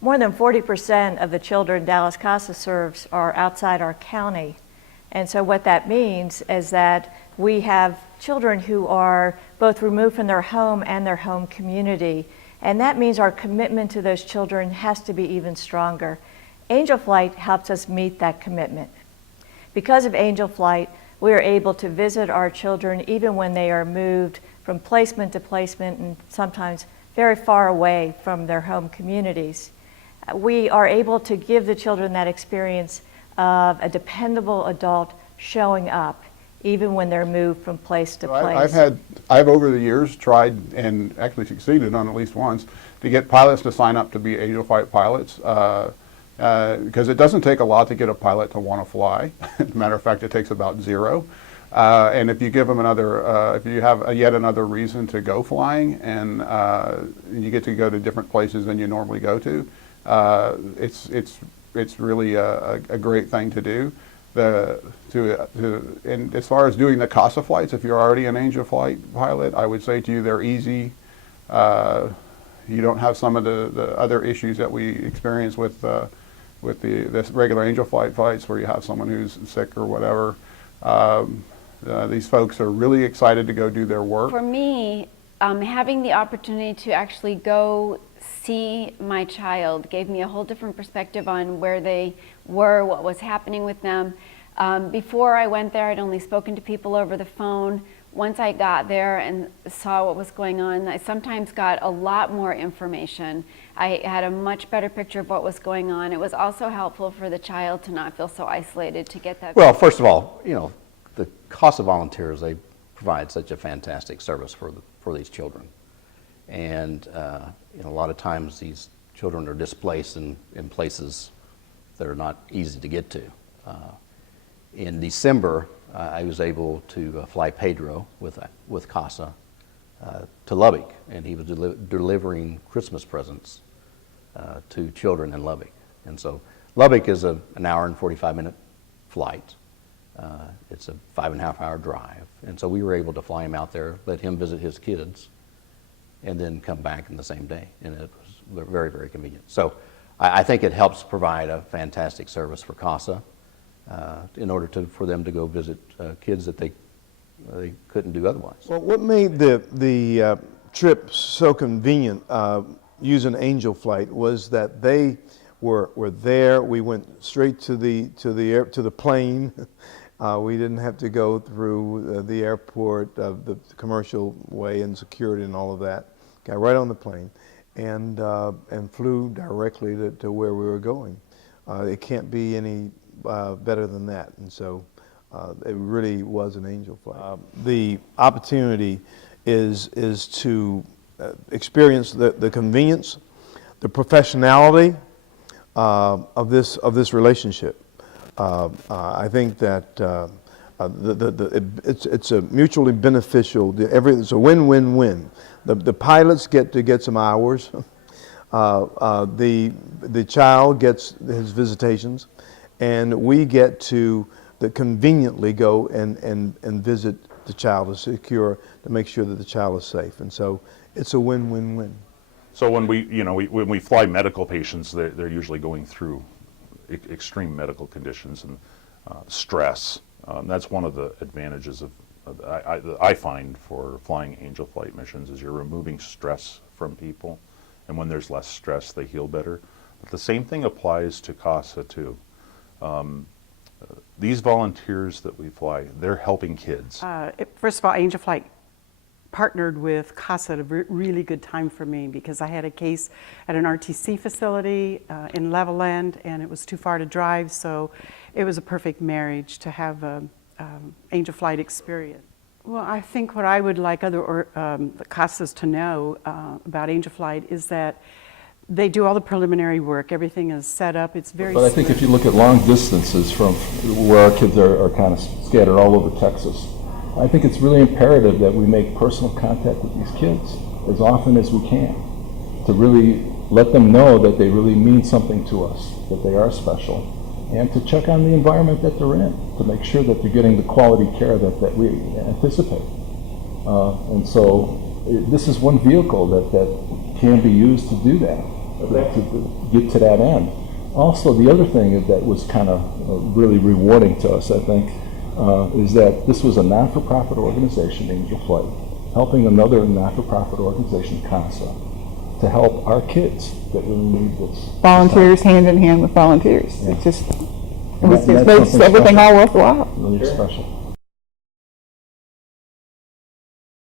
More than 40% of the children Dallas CASA serves are outside our county. And so what that means is that we have children who are both removed from their home and their home community. And that means our commitment to those children has to be even stronger. Angel Flight helps us meet that commitment. Because of Angel Flight, we are able to visit our children even when they are moved from placement to placement and sometimes very far away from their home communities. We are able to give the children that experience of a dependable adult showing up even when they're moved from place to place. I've over the years tried and actually succeeded on at least once to get pilots to sign up to be Angel Flight pilots because it doesn't take a lot to get a pilot to want to fly. As a matter of fact, it takes about 0. And if you give them another, if you have yet another reason to go flying and you get to go to different places than you normally go to, it's really a great thing to do. And as far as doing the CASA flights, if you're already an Angel Flight pilot, I would say to you they're easy. You don't have some of the other issues that we experience with the regular Angel Flight flights where you have someone who's sick or whatever. These folks are really excited to go do their work. For me, having the opportunity to actually go see my child gave me a whole different perspective on where they were, what was happening with them. Before I went there, I'd only spoken to people over the phone. Once I got there and saw what was going on, I sometimes got a lot more information. I had a much better picture of what was going on. It was also helpful for the child to not feel so isolated, to get that. Well, first of all, you know, the CASA volunteers, they provide such a fantastic service for these children. And you know, a lot of times these children are displaced in places that are not easy to get to. In December, I was able to fly Pedro with CASA to Lubbock, and he was delivering Christmas presents to children in Lubbock. And so Lubbock is an hour and 45-minute flight. It's a 5.5-hour drive. And so we were able to fly him out there, let him visit his kids, and then come back in the same day. And it was very, very convenient. So I think it helps provide a fantastic service for CASA in order for them to go visit kids that they couldn't do otherwise. Well, what made the trip so convenient using Angel Flight was that they were there. We went straight to the plane. We didn't have to go through the airport, the commercial way and security and all of that. Got right on the plane and flew directly to where we were going. It can't be any better than that, and so it really was an Angel Flight. The opportunity is to experience the convenience, the professionality of this relationship. I think that it's a mutually beneficial. It's a win-win-win. The pilots get to get some hours. The child gets his visitations, and we get to conveniently go and visit the child to make sure that the child is safe. And so it's a win-win-win. So when when we fly medical patients, they're usually going through extreme medical conditions and stress. That's one of the advantages I find for flying Angel Flight missions is you're removing stress from people, and when there's less stress, they heal better. But the same thing applies to CASA too. These volunteers that we fly, they're helping kids. First of all, Angel Flight partnered with CASA at a really good time for me because I had a case at an RTC facility in Levelland, and it was too far to drive, so it was a perfect marriage to have a Angel Flight experience. Well, I think what I would like other CASAs to know about Angel Flight is that they do all the preliminary work. Everything is set up. It's very But I think if you look at long distances from where our kids are kind of scattered all over Texas, I think it's really imperative that we make personal contact with these kids as often as we can to really let them know that they really mean something to us, that they are special, and to check on the environment that they're in, to make sure that they're getting the quality care that we anticipate. And so this is one vehicle that can be used to do that. to get to that end. Also, the other thing that was kind of really rewarding to us, I think, is that this was a not-for-profit organization, Angel Flight, helping another not-for-profit organization, CASA, to help our kids that really need this. Volunteers hand in hand with volunteers. Yeah. It just, And it that's makes something everything special. all worthwhile. Really special.